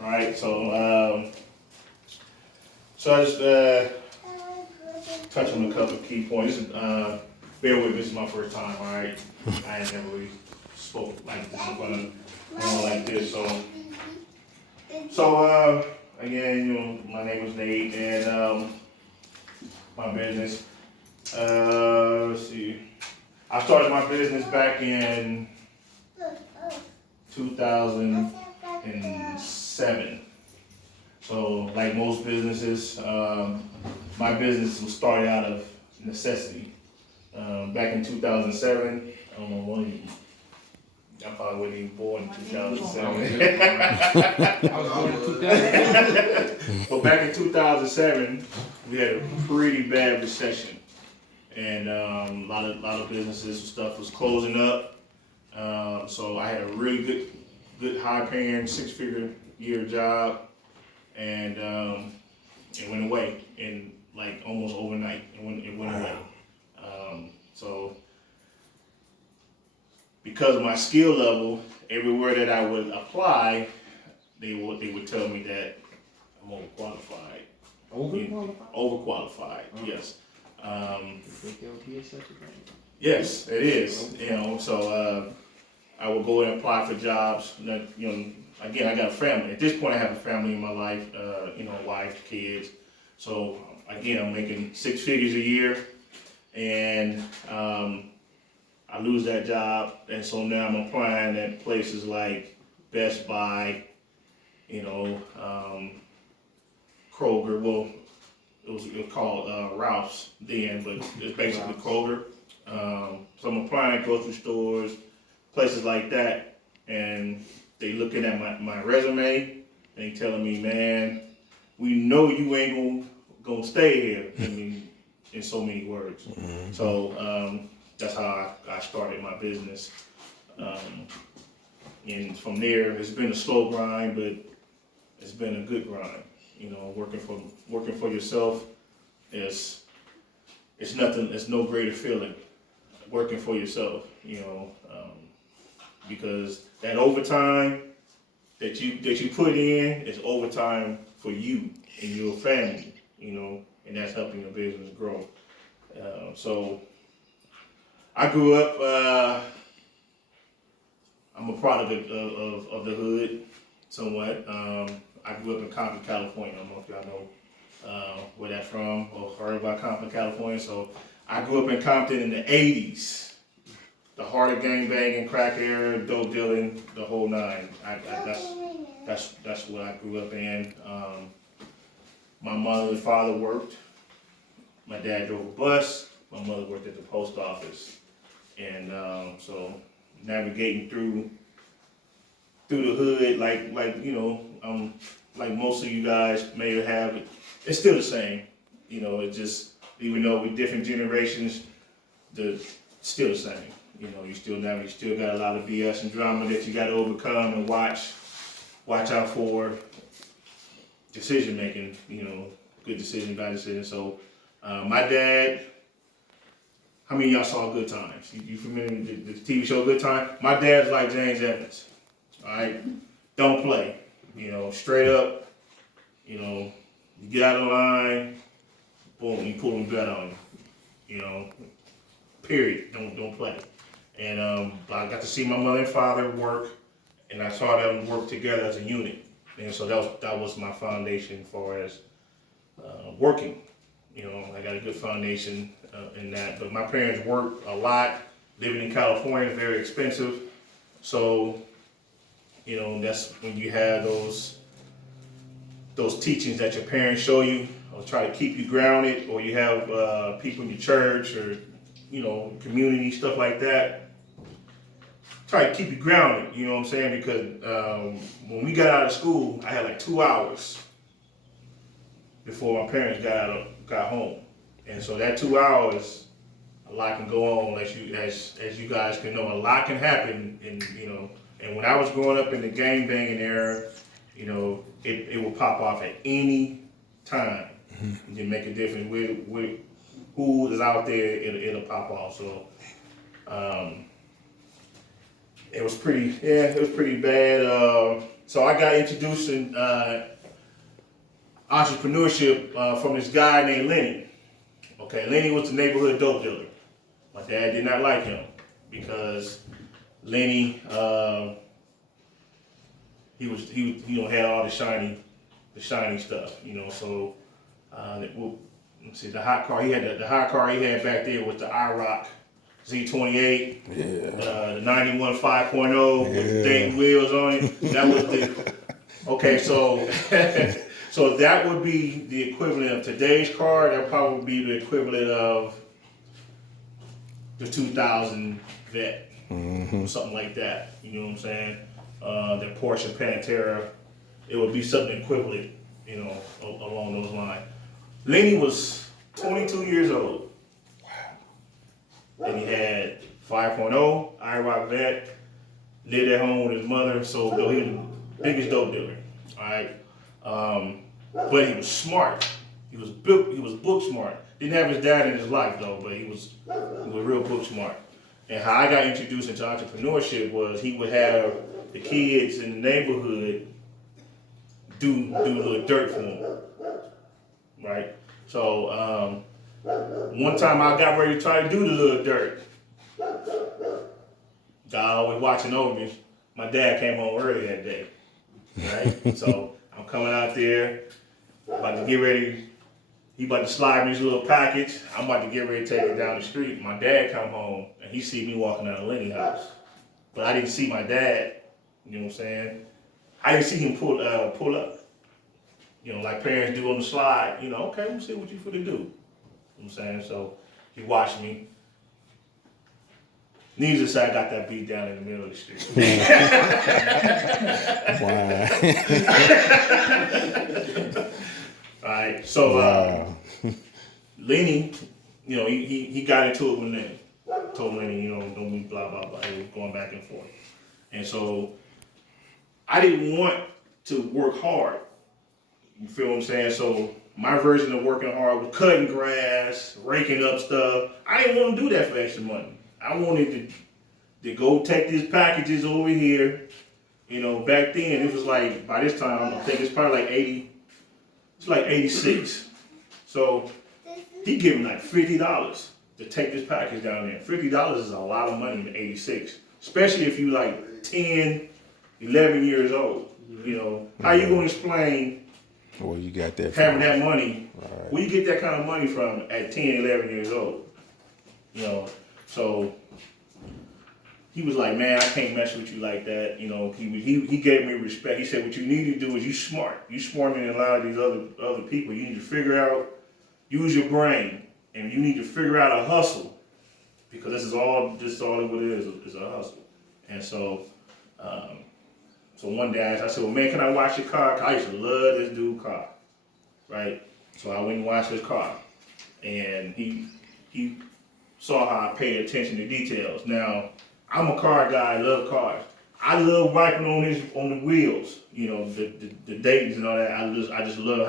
right? So I just touch on a couple of key points. Bear with me, this is my first time, all right? I ain't never really spoke like this in front of anyone like this, so again, my name is Nate, and my business. Let's see. I started my business back in 2007. So, like most businesses, my business was started out of necessity. Back in 2007, I don't know when I probably wasn't even born in 2007. I was born in 2000. But back in 2007, we had a pretty bad recession, and a lot of businesses and stuff was closing up. So I had a really good high-paying six-figure year job, and it went away in like almost overnight. It went away. So because of my skill level, everywhere that I would apply, they would tell me that I'm overqualified. Overqualified, yes. Yes, it is. So I would go and apply for jobs. Again, I got a family. At this point, I have a family in my life. Wife, kids. So again, I'm making six figures a year, and I lose that job, and so now I'm applying at places like Best Buy, Kroger. Well, it was called Ralph's then, but it's basically Kroger. So I'm applying at grocery stores, places like that, and they looking at my resume, and they telling me, man, we know you ain't gonna stay here. I mean, in so many words. Mm-hmm. So that's how I started my business. And from there, it's been a slow grind, but it's been a good grind. Working for yourself is nothing. It's no greater feeling. Working for yourself, because that overtime that you put in is overtime for you and your family, and that's helping your business grow. So I grew up. I'm a product of the hood, somewhat. I grew up in Compton, California. I don't know if y'all know where that's from or heard about Compton, California. So I grew up in Compton in the 80s. The heart of gang banging, crack era, dope dealing, the whole nine. That's what I grew up in. My mother and father worked. My dad drove a bus. My mother worked at the post office. And so navigating through the hood, like like most of you guys may have, it's still the same. It just, even though we're different generations, still the same. You still got a lot of BS and drama that you got to overcome and watch out for decision making. Good decision, bad decision. So my dad. How many of y'all saw Good Times? You familiar with the TV show Good Times? My dad's like James Evans. All right, don't play. Straight up. You get out of line. Boom, you pull them gun on you. Period. Don't play. And I got to see my mother and father work, and I saw them work together as a unit. And so that was my foundation for as working. I got a good foundation in that. But my parents worked a lot. Living in California is very expensive. So, that's when you have those teachings that your parents show you or try to keep you grounded, or you have people in your church or, community, stuff like that. Try to keep you grounded, you know what I'm saying? Because when we got out of school, I had like 2 hours before my parents got home. And so that 2 hours, a lot can go on, as you guys can know. A lot can happen, and when I was growing up in the gang banging era, it will pop off at any time. Mm-hmm. You make a difference with who is out there. It'll pop off. So it was pretty bad. So I got introduced in entrepreneurship from this guy named Lenny. Okay, Lenny was the neighborhood dope dealer. My dad did not like him because Lenny, he had all the shiny stuff, So let's see, the hot car he had, the hot car he had back there was the IROC Z28, the 91 5.0 with the dang wheels on it. That was the okay. So so that would be the equivalent of today's car. That would probably be the equivalent of the 2000 Vet, something like that. You know what I'm saying? The Porsche Pantera, it would be something equivalent, along those lines. Lenny was 22 years old. And he had 5.0, IROC Vet, lived at home with his mother, so he was the biggest dope dealer. Alright. But he was smart. He was book smart. Didn't have his dad in his life though, but he was real book smart. And how I got introduced into entrepreneurship was he would have the kids in the neighborhood do a little dirt for him. Right? So one time I got ready to try to do the little dirt. God always watching over me. My dad came home early that day. Right? So I'm coming out there, about to get ready. He about to slide me this little package. I'm about to get ready to take it down the street. My dad come home and he see me walking out of Lenny's house. But I didn't see my dad, you know what I'm saying? I didn't see him pull up. Like parents do on the slide, okay, let me see what you finna do. You know what I'm saying? So he watched me. Needless to say, I got that beat down in the middle of the street. All right, so Lenny, he got into it with Lenny. Told Lenny, don't be blah, blah, blah. He was going back and forth. And so I didn't want to work hard. You feel what I'm saying? So my version of working hard was cutting grass, raking up stuff. I didn't want to do that for extra money. I wanted to go take these packages over here. Back then it was like, by this time, I think it's probably like 80, it's like 86. So he gave me like $50 to take this package down there. $50 is a lot of money in 86, especially if you like 10, 11 years old. How you gonna explain well, you got that having that money? Right. Where you get that kind of money from at 10, 11 years old? So he was like, man, I can't mess with you like that. He gave me respect. He said, what you need to do is you smart. You smarter than a lot of these other people. You need to figure out, use your brain, and you need to figure out a hustle, because this is all what it is a hustle. And so, so one day I said, well, man, can I wash your car? I used to love this dude's car, right? So I went and washed his car, and he saw how I paid attention to details. Now, I'm a car guy. I love cars. I love wiping on the wheels. The Daytons and all that. I just love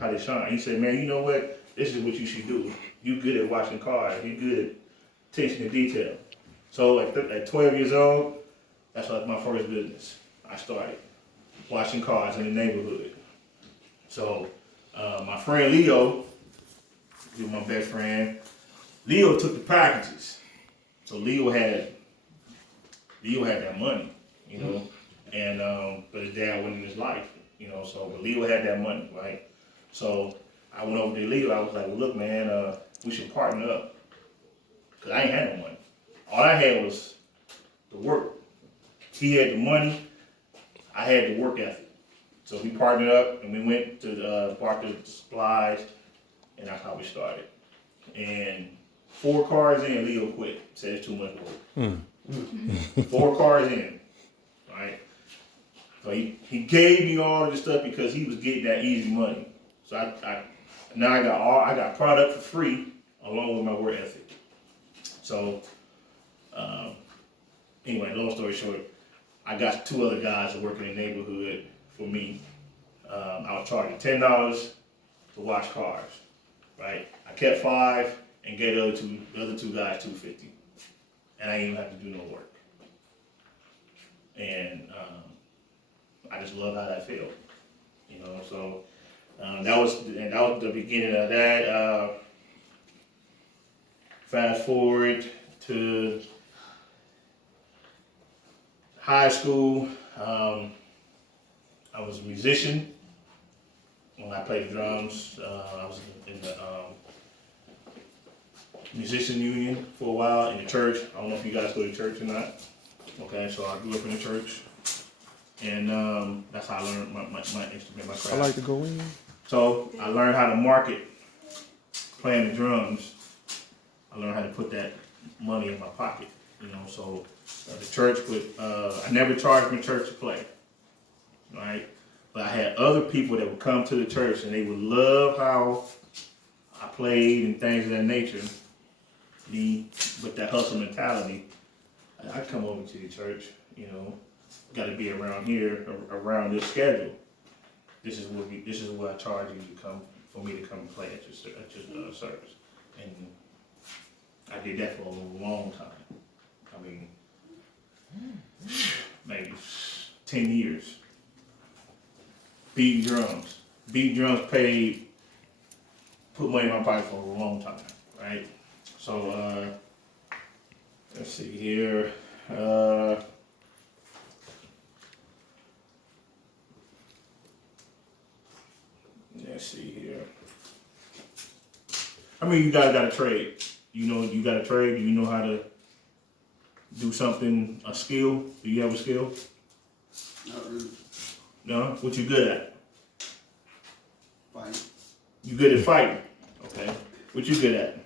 how they shine. He said, man, you know what? This is what you should do. You good at washing cars. You good at attention to detail. So at 12 years old, that's like my first business. I started washing cars in the neighborhood. So my friend Leo, he was my best friend. Leo took the packages. So Leo had that money, and but his dad wasn't in his life, but Leo had that money, right? So I went over to Leo. I was like, well, look, man, we should partner up, because I ain't had no money. All I had was the work. He had the money. I had the work ethic. So we partnered up, and we went to Barker Supplies, and that's how we started. And 4 cars in, Leo quit. Said it's too much work. 4 cars in, right? So he gave me all of this stuff because he was getting that easy money. So I got product for free along with my work ethic. So anyway, long story short, I got 2 other guys that work in the neighborhood for me. I was charging $10 to wash cars, right? I kept 5 and gave the other two guys $2.50, and I didn't even have to do no work. And I just love how that felt. You know, so that was the beginning of that. Fast forward to high school. I was a musician when I played the drums. I was in the musician union for a while in the church. I don't know if you guys go to church or not. Okay, so I grew up in the church, and that's how I learned my instrument, my craft. I like to go in. So I learned how to market playing the drums. I learned how to put that money in my pocket, you know. So the church would, I never charged my church to play, right? But I had other people that would come to the church and they would love how I played and things of that nature. Me, with that hustle mentality, I'd come over to the church, you know, got to be around here, around this schedule. This is what I charge you to come, for me to come and play at your service. And I did that for a long time. I mean, maybe 10 years. Beating drums. Beating drums paid, put money in my pocket for a long time, right? So, let's see here. Let's see here. I mean, you guys got to trade. You know, you got to trade. Do you know how to do something, a skill? Do you have a skill? Not really. No? What you good at? Fight. You good at fighting? Okay. What you good at?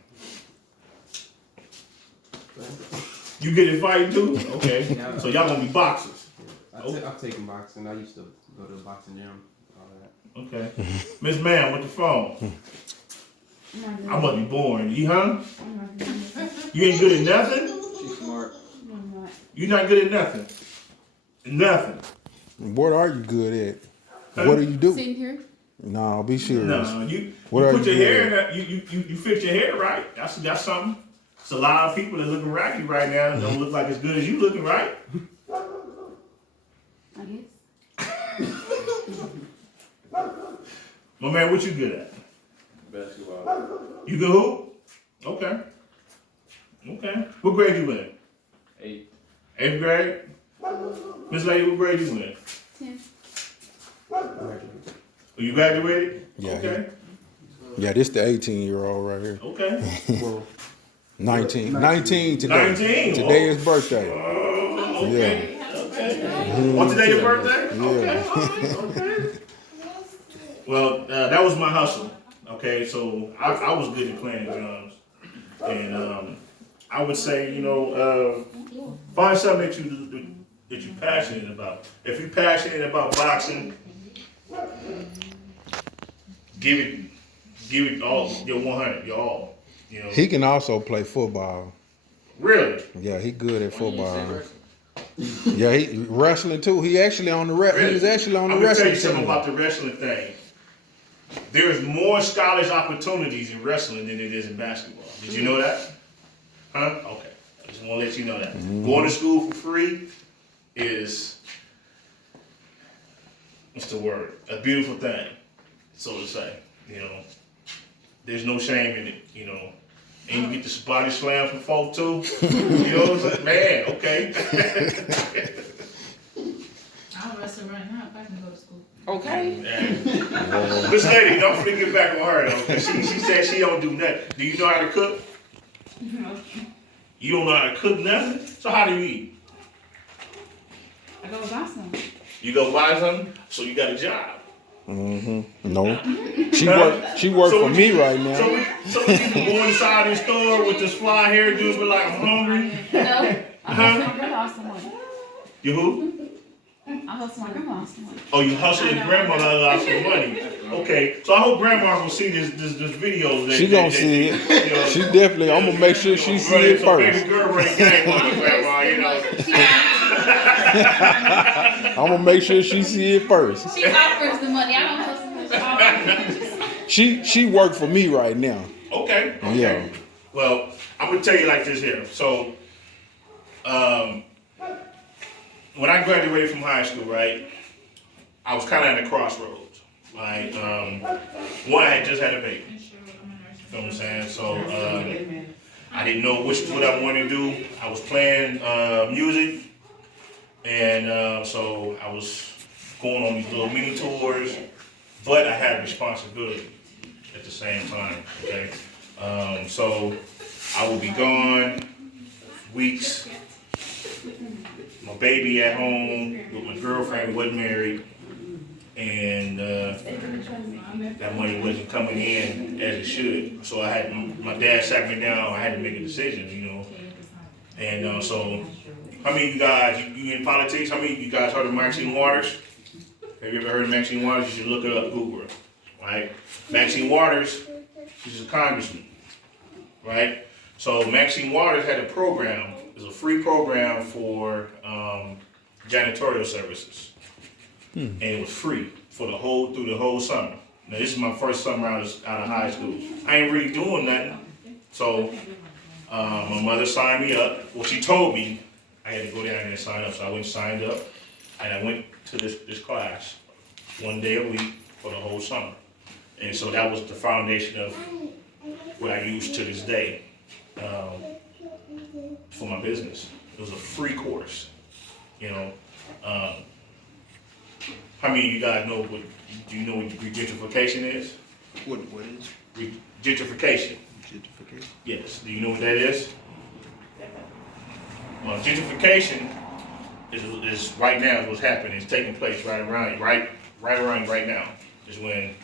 You good at fighting too? Okay. Yeah. So y'all gonna be boxers. I've taken boxing. I used to go to the boxing gym. All that. Okay. Miss Ma'am with the phone. I must be boring. You huh? You ain't good at nothing? She's smart. You not good at nothing. Nothing. What are you good at? What do you do? Sitting here. No, be serious. No, you What are put you your hair good in that, you fix your hair right. That's something. It's a lot of people that looking raggedy right now and don't look like as good as you looking, right? I guess. My man, what you good at? Basketball. You good who? Okay. Okay. What grade you in? 8. 8th grade? Miss Lady, what grade you in? 10. Oh, you graduated? Yeah, Okay. Yeah, this the 18-year-old right here. Okay. Well, 19 today. 19? Today is birthday. Oh, okay. Okay. Oh, today your birthday? Okay. All right. Okay. Well, that was my hustle. Okay, so I was good at playing the drums, and I would say, you know, find something that you're passionate about. If you're passionate about boxing, give it all, your 100, your all. You know. He can also play football. Really? Yeah, he good at football. Yeah, he wrestling too. He actually on the Really? He was actually on the I'm gonna tell wrestling you something team. about the wrestling thing. There's more college opportunities in wrestling than it is in basketball. Did you know that? Huh? Okay. I just want to let you know that. Going to school for free is, what's the word? A beautiful thing, so to say. You know, there's no shame in it, you know. And you get this body slam from folk too. You know what I'm saying? Man, okay. I'll wrestle right now if I can go to school. okay. This lady, don't forget back on her though, 'cause she said she don't do nothing. Do you know how to cook? You don't know how to cook nothing? So how do you eat? I go buy some. You go buy something, so you got a job. No, she work So for when me you- right now. So you can go inside the store with this fly hairdo and be like, I'm hungry. No, I hustle my grandma some money. You who? I hustle my grandma some money. Oh, you hustling grandmother out some money. Okay, so I hope grandma will see this video. She gonna see it. You know, She definitely. I'm gonna make sure she see it so first. baby girl running game on you, grandma, you know. I'm gonna make sure she see it first. She offers the money. I don't hustle her. She offers. She work for me right now. Okay. Yeah. Well, I'm gonna tell you like this here. So, when I graduated from high school, right, I was kind of at a crossroads. Like, one, I had just had a baby. You know what I'm saying? So, I didn't know what I wanted to do. I was playing music, and so I was going on these little mini tours, but I had responsibility at the same time. Okay, so I would be gone weeks. My baby at home with my girlfriend, wasn't married, and that money wasn't coming in as it should. So I had my dad sat me down. I had to make a decision, you know. And so, how many of you guys, you in politics? How many of you guys heard of Maxine Waters? Have you ever heard of Maxine Waters? You should look it up, Google her. Right? Maxine Waters, she's a congressman. Right? So Maxine Waters had a program. It's a free program for janitorial services, and it was free for through the whole summer. Now this is my first summer out of high school. I ain't really doing nothing, so my mother signed me up. Well, she told me I had to go down there and sign up, so I went and signed up, and I went to this class 1 day a week for the whole summer, and so that was the foundation of what I use to this day. For my business. It was a free course, you know. How many of you guys know do you know what gentrification is? What is? Gentrification. Gentrification? Yes. Do you know what that is? Gentrification is right now what's happening. It's taking place right around right now. Is when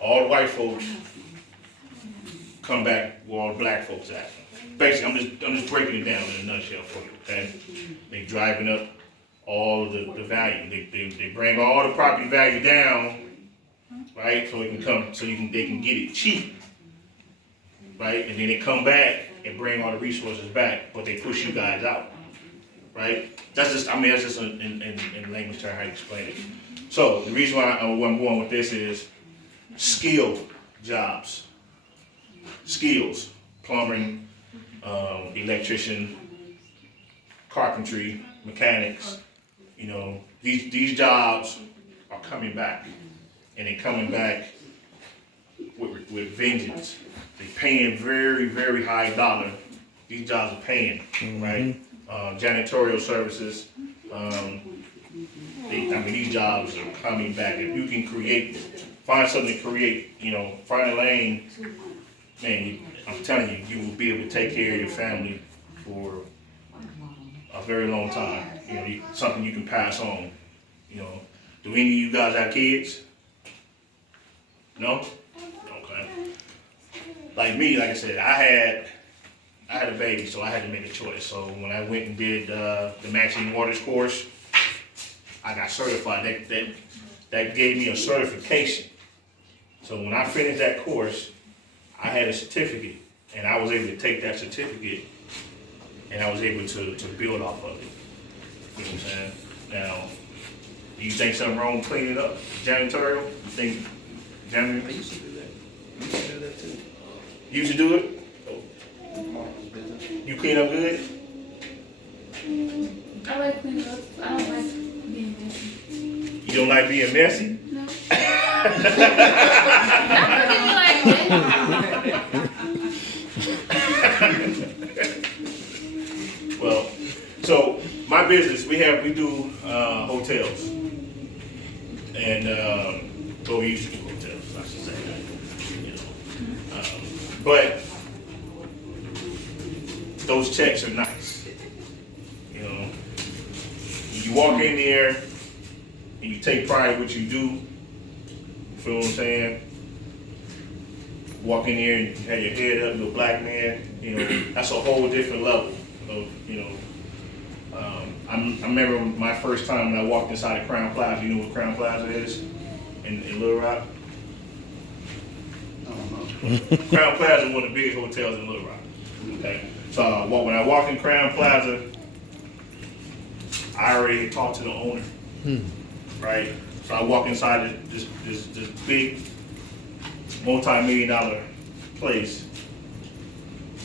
all the white folks come back where all the black folks at. Basically, I'm just breaking it down in a nutshell for you, okay? They driving up all the value. They bring all the property value down, right? So they can get it cheap, right? And then they come back and bring all the resources back, but they push you guys out, right? That's just in language term how you explain it. So the reason why I'm going with this is skill jobs, skills, plumbing, electrician, carpentry, mechanics. You know, these jobs are coming back, and they're coming back with vengeance. They're paying very, very high dollar. These jobs are paying, right? Janitorial services. These jobs are coming back. If you can find something to create, you know, find a lane, man, I'm telling you, you will be able to take care of your family for a very long time. You know, something you can pass on. You know, do any of you guys have kids? No? Okay. Like me, like I said, I had a baby, so I had to make a choice. So when I went and did the Maxine Waters course, I got certified. That gave me a certification. So when I finished that course, I had a certificate, and I was able to take that certificate, and I was able to build off of it. You know what I'm saying? Now, do you think something wrong with cleaning up janitorial? You think janitor? I used to do that. I used to do that too. You used to do it? Mom's business. You clean up good? I like cleaning up. I don't like being messy. You don't like being messy? No. Not really like that. Well, so my business, we do hotels, and well, we used to do hotels, I should say that. You know, but those checks are nice. You know, you walk in there and you take pride in what you do. You feel what I'm saying? Walk in there and you have your head up, you're a black man. You know, that's a whole different level of, you know. I remember my first time when I walked inside of Crown Plaza. You know what Crown Plaza is in Little Rock? I don't know. Crown Plaza is one of the biggest hotels in Little Rock. Okay, so when I walked in Crown Plaza, I already talked to the owner, right? So I walk inside this big multi-million-dollar place,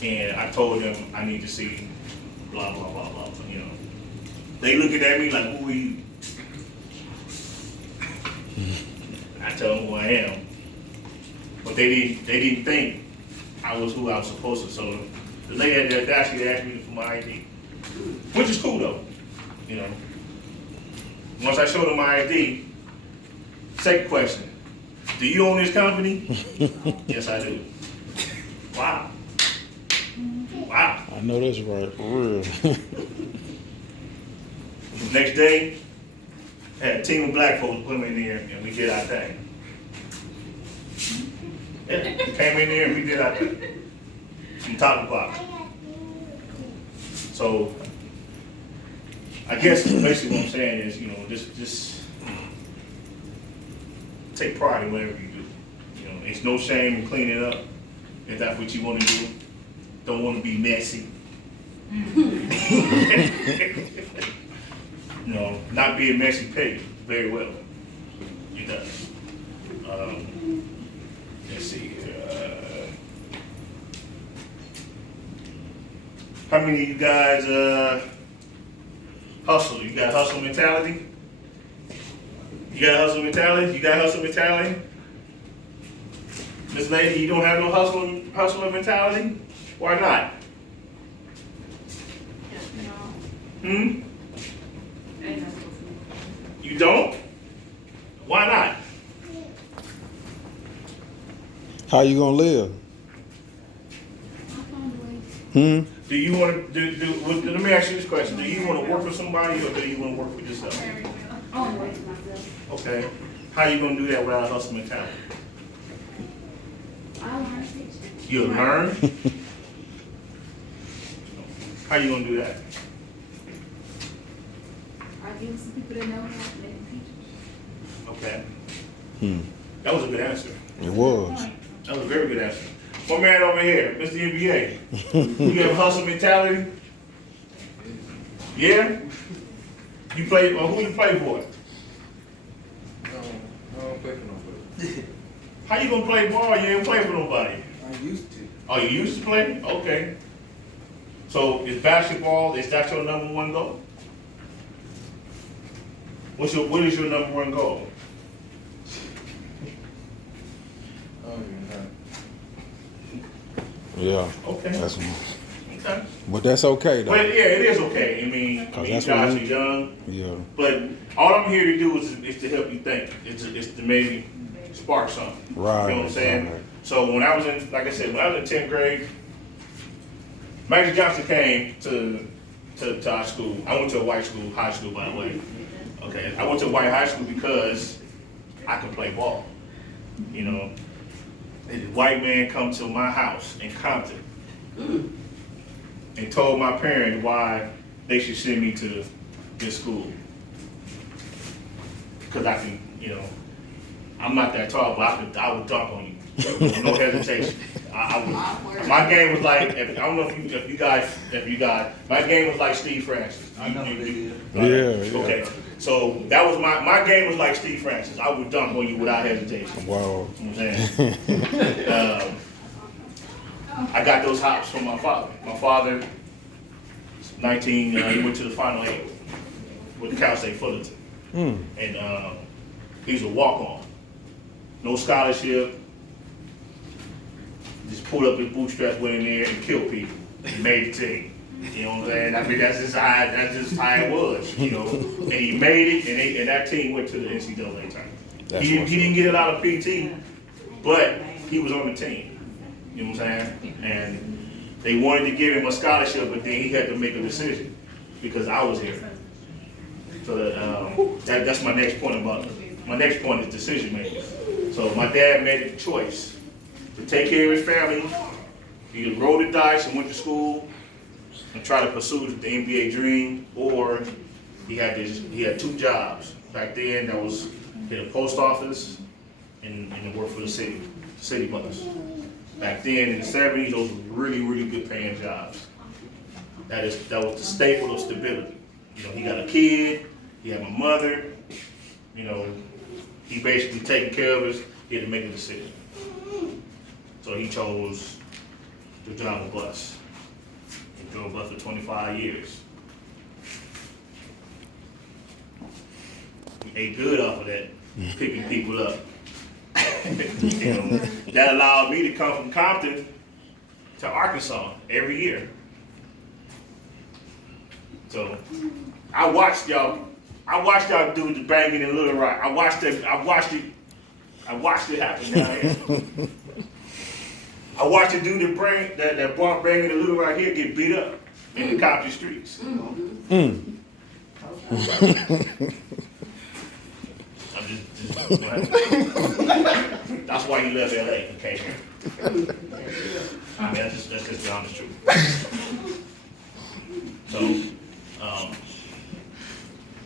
and I told them I need to see blah blah blah blah. You know, they looking at me like, who are you? I tell them who I am. But they didn't think I was who I was supposed to. So the lady that actually asked me for my ID, which is cool though, you know. Once I showed them my ID, second question, do you own this company? Yes, I do. Wow. Wow. I know that's right, for real. Next day, I had a team of black folks put me in there and we did our thing. Yeah, we came in there and we did our thing. From top to bottom. So, I guess basically what I'm saying is, you know, just take pride in whatever you do. You know, it's no shame in cleaning up if that's what you want to do. Don't want to be messy. You know, not being messy pays very well. It does. Let's see here. How many of you guys hustle? You got hustle mentality? You got hustle mentality? You got hustle mentality? Miss Lady, you don't have no hustle mentality? Why not? Hmm? You don't? Why not? How you gonna live? Hmm? Do you want to let me ask you this question. Do you want to work for somebody or do you want to work for yourself? Okay. How you going to do that without a hustle mentality? You'll learn? How you going to do that? I give some people that know how to make teachers. Okay. Hmm. That was a good answer. It was. That was a very good answer. One man over here, Mr. NBA. You have hustle mentality? Yeah? You play, who you play for? I don't play for nobody. How you gonna play ball? You ain't play for nobody. I used to. Oh, you used to play? Okay. So is basketball, is that your number one goal? What is your number one goal? I don't even know. Yeah. Okay. That's, Okay. but that's okay though. But yeah, it is okay. I mean you that's guys what are young. Yeah. But all I'm here to do is to help you think. It's to maybe spark something. Right. You know what I'm saying? Right. So when I was in, like I said, when I was in 10th grade, Magic Johnson came to our school. I went to a white school, high school by the way. Okay. I went to a white high school because I could play ball. You know. And the white man come to my house in Compton and told my parents why they should send me to this school. Because I can, you know, I'm not that tall, but I would dunk on you. No hesitation. I would. My game was like, I don't know if you guys, my game was like Steve Francis. I know they did. Yeah. Okay. So that was my game was like Steve Francis. I would dunk on you without hesitation. Wow. You know what I'm saying? I got those hops from my father. My father, 19, he went to the Final Eight with Cal State Fullerton. Hmm. And he was a walk-on. No scholarship. Just pulled up his bootstraps, went in there and killed people. He made the team. You know what I'm saying? I mean, that's just how it was, you know. And he made it, and that team went to the NCAA tournament. He didn't get a lot of PT, but he was on the team. You know what I'm saying? And they wanted to give him a scholarship, but then he had to make a decision because I was here. So that's my next point my next point is decision making. So my dad made a choice to take care of his family. He rolled the dice and went to school and try to pursue the NBA dream, or he had 2 jobs. Back then, that was in the post office and work for the city bus. Back then in the 70s, those were really, really good paying jobs. That was the staple of stability. You know, he got a kid, he had my mother, you know, he basically taking care of us, he had to make a decision. So he chose to drive a bus. He drove a bus for 25 years. He ate good off of that, picking people up. You know, that allowed me to come from Compton to Arkansas every year. So I watched y'all do the banging in Little Rock. I watched it happen down here. I watched the dude that brought banging in Little Rock here get beat up in the Compton streets. I'm just that's why he left LA and came here. I mean, that's just the honest truth. So,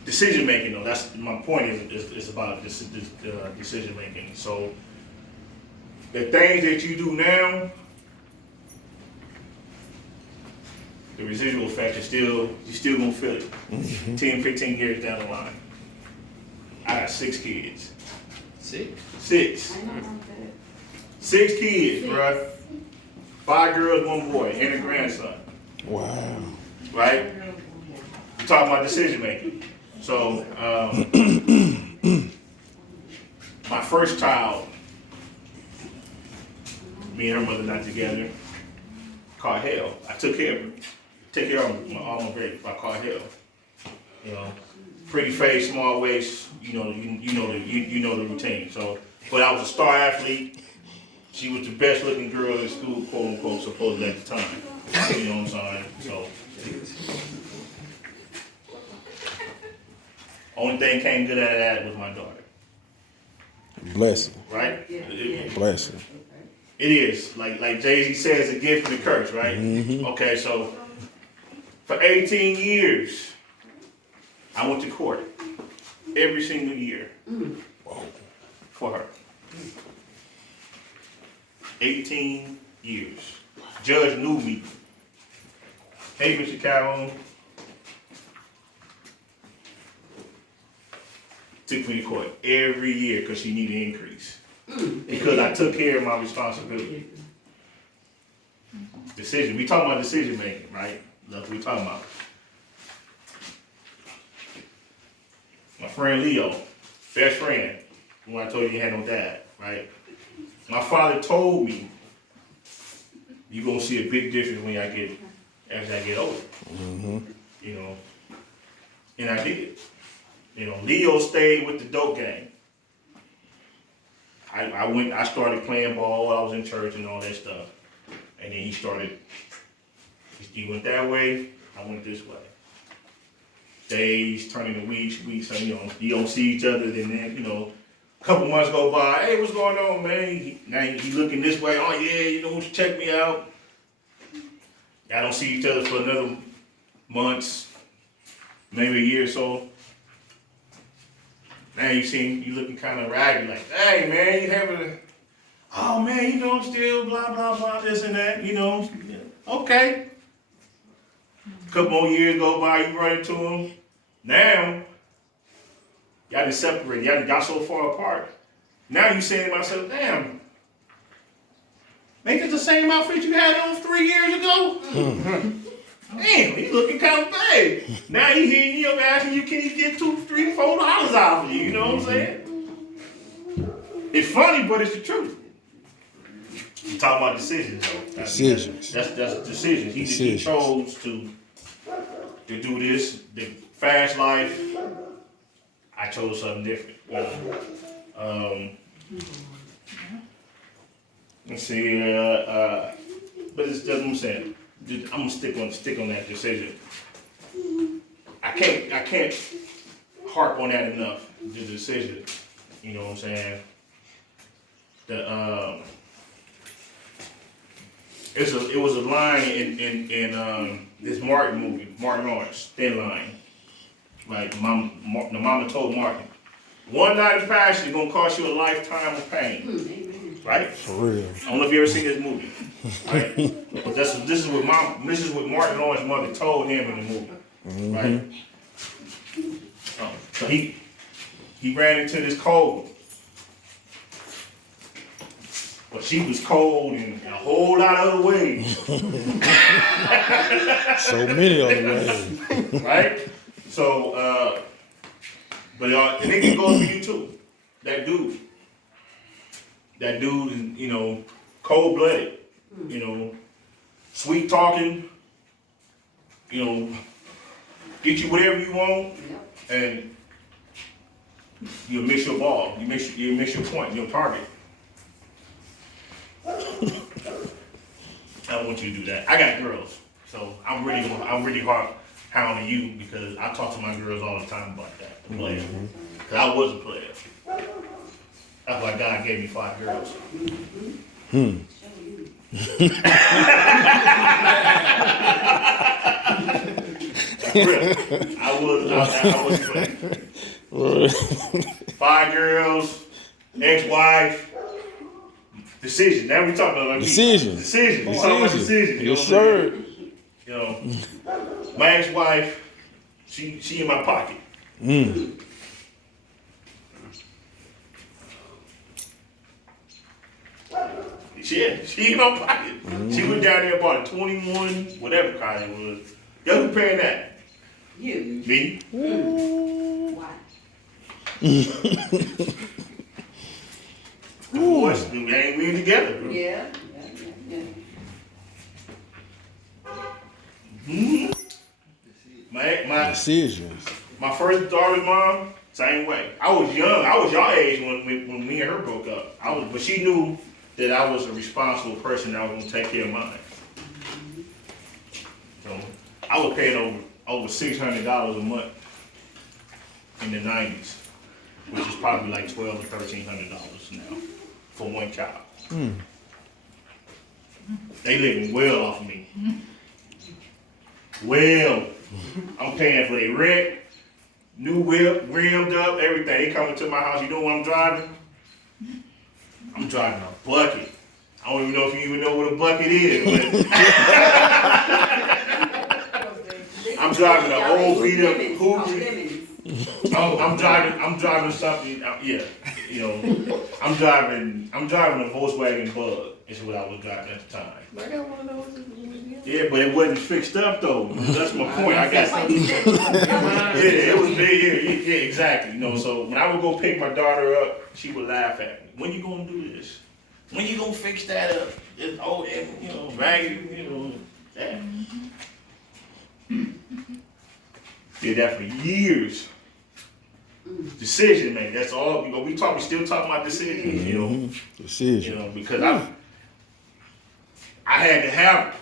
decision making, though, that's my point. Is about this decision making. So, the things that you do now, the residual effect is you're still gonna feel it. 10, 15 years down the line. I got 6 kids. 6? 6. 6 kids, bruh. 5 girls, 1 boy, and a grandson. Wow. Right? We're talking about decision making. So, my first child, me and her mother not together, caught hell. I took care of her. Take care of all my babies. I caught hell. You know, pretty face, small waist. You know the routine. So, but I was a star athlete. She was the best looking girl in school, quote unquote, supposedly at the time. You know what I'm saying? So, only thing came good out of that was my daughter. Blessing. Right? Blessing. It is. Like Jay-Z says, a gift and a curse, right? Okay, so for 18 years, I went to court every single year for her. 18 years. Judge knew me. Hey, Mr. Calhoun. Took me to court every year because she needed an increase. Because I took care of my responsibility. Decision. We talking about decision making, right? That's what we talking about. My friend Leo, best friend, who I told you he had no dad, right? My father told me, you're gonna see a big difference as I get older. You know, and I did. You know, Leo stayed with the dope gang. I started playing ball while I was in church and all that stuff. And then he went that way, I went this way. Days turning to weeks, and you don't see each other, then a couple months go by, hey, what's going on, man? Now he looking this way, oh yeah, you want to check me out? Y'all don't see each other for another months, maybe a year or so. Now you looking kind of raggedy, like, hey man, you having oh man, I'm still blah, blah, blah, this and that, okay. A couple more years go by, you run into him. Now, y'all done separated, y'all got so far apart. Now you saying to myself, damn, ain't this the same outfit you had on 3 years ago? Damn, he looking kind of bad. Now he hitting you up asking you, can he get $2, $3, $4 out of you? You know what I'm saying? It's funny, but it's the truth. You talking about decisions, though. Decisions. That's decisions. He chose to do this, the fast life. I chose something different. Let's see. But it's just what I'm saying. I'm gonna stick on that decision. I can't harp on that enough. The decision. You know what I'm saying? It was a line in this Martin movie, Martin Lawrence, Thin Line. Like the mama told Martin, one night of passion is gonna cost you a lifetime of pain. Right? For real. I don't know if you ever seen this movie. Right? But this is what Martin Lawrence's mother told him in the movie. Right? So he ran into this cold. But she was cold in a whole lot of other ways. So many other ways. Right? So, and it can go for you too. That dude. that dude is, you know, cold blooded, you know, sweet talking, you know, get you whatever you want, and you'll miss your ball. You miss your point, your target. I don't want you to do that. I got girls, so I'm really hard hounding you because I talk to my girls all the time about that. Player. Cause I was a player. That's why God gave me 5 girls. Really, I was playing. 5 girls, ex-wife, decision. Now we talking about Decision. Decision. We talking about decision. Yes, sir. You know, my ex-wife, she in my pocket. She in my pocket. She went down there and bought a 21, whatever kind it was. Guess who paying that? You. Me. Why? Of course, we ain't we together. Bro. Yeah. My Decisions. my first daughter's mom, same way. I was young. I was your age when me and her broke up. But she knew that I was a responsible person. That I was gonna take care of mine. So I was paying over $600 a month in the '90s, which is probably like $1,200 to $1,300 now for one child. They living well off of me. Well, I'm paying for their rent, new whip, rimmed up, everything. They coming to my house. You know what I'm driving? I'm driving a bucket. I don't even know if you even know what a bucket is. But I'm driving an old beat up Hoover. I'm driving something. Yeah, you know, I'm driving a Volkswagen Bug. Is what I was driving at the time. I got one of those. Yeah, but it wasn't fixed up though. That's my point. I got Like you said, yeah, it was big. Yeah, exactly. You know, so when I would go pick my daughter up, she would laugh at me. When you gonna do this? When you gonna fix that up? It's old, you know, raggedy, you know, that. Did that for years. Decision making. That's all. You know, we still talking about decisions. You know, Decision. you know, because I had to have it.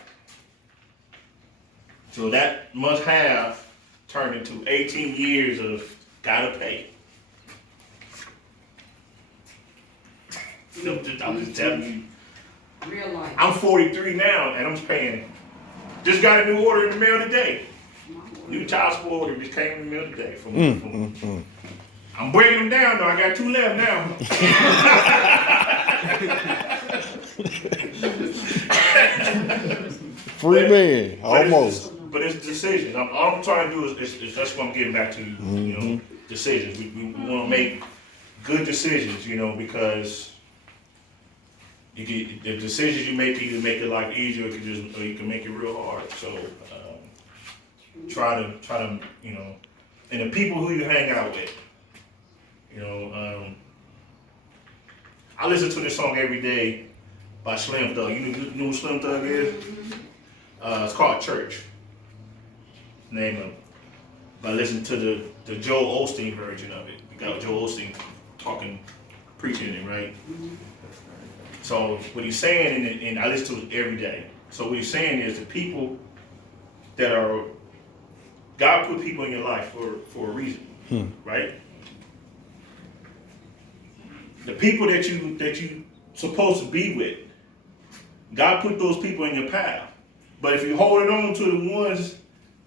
So that must have turned into 18 years of gotta pay. I'm just telling you. real life. I'm 43 now and I'm paying. Just got a new order in the mail today. New child support order just came in the mail today. I'm breaking them down though. I got 2 left now. Free man. Almost. But it's decisions. All I'm trying to do is that's what I'm getting back to. You know, decisions. We want to make good decisions. You know, because the decisions you make either make your life easier, or you can make it real hard. So try to you know, and the people who you hang out with. You know, I listen to this song every day by Slim Thug. You know who Slim Thug is? It's called Church. Name of. But I listened to the Joel Osteen version of it. We got Joel Osteen preaching it, right? So what he's saying, and I listen to it every day. So what he's saying is the people that are, God put people in your life for a reason, right? The people that you supposed to be with, God put those people in your path. But if you're holding on to the ones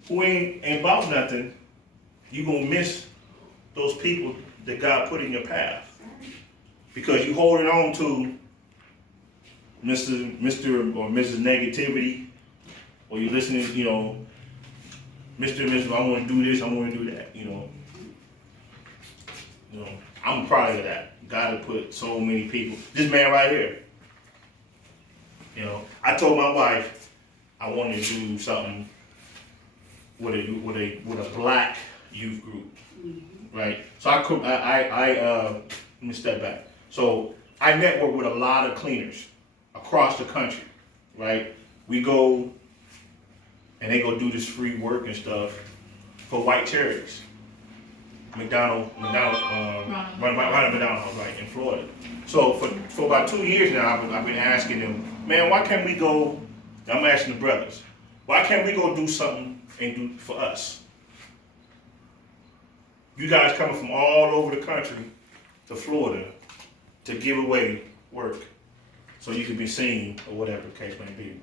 who ain't about nothing, you're going to miss those people that God put in your path. Because you're holding on to Mr. or Mrs. Negativity, or you're listening, you know, Mr. and Mrs. I want to do this, I want to do that, you know. You know, I'm proud of that. God has put so many people. This man right here. You know, I told my wife I wanted to do something with a black youth group, right? So let me step back. So I network with a lot of cleaners across the country, right? We go and they go do this free work and stuff for white charities. Ronald McDonald, right, in Florida. So for about 2 years now, I've been asking them, man, why can't we go, I'm asking the brothers, why can't we go do something and do for us? You guys coming from all over the country to Florida to give away work so you can be seen or whatever the case may be.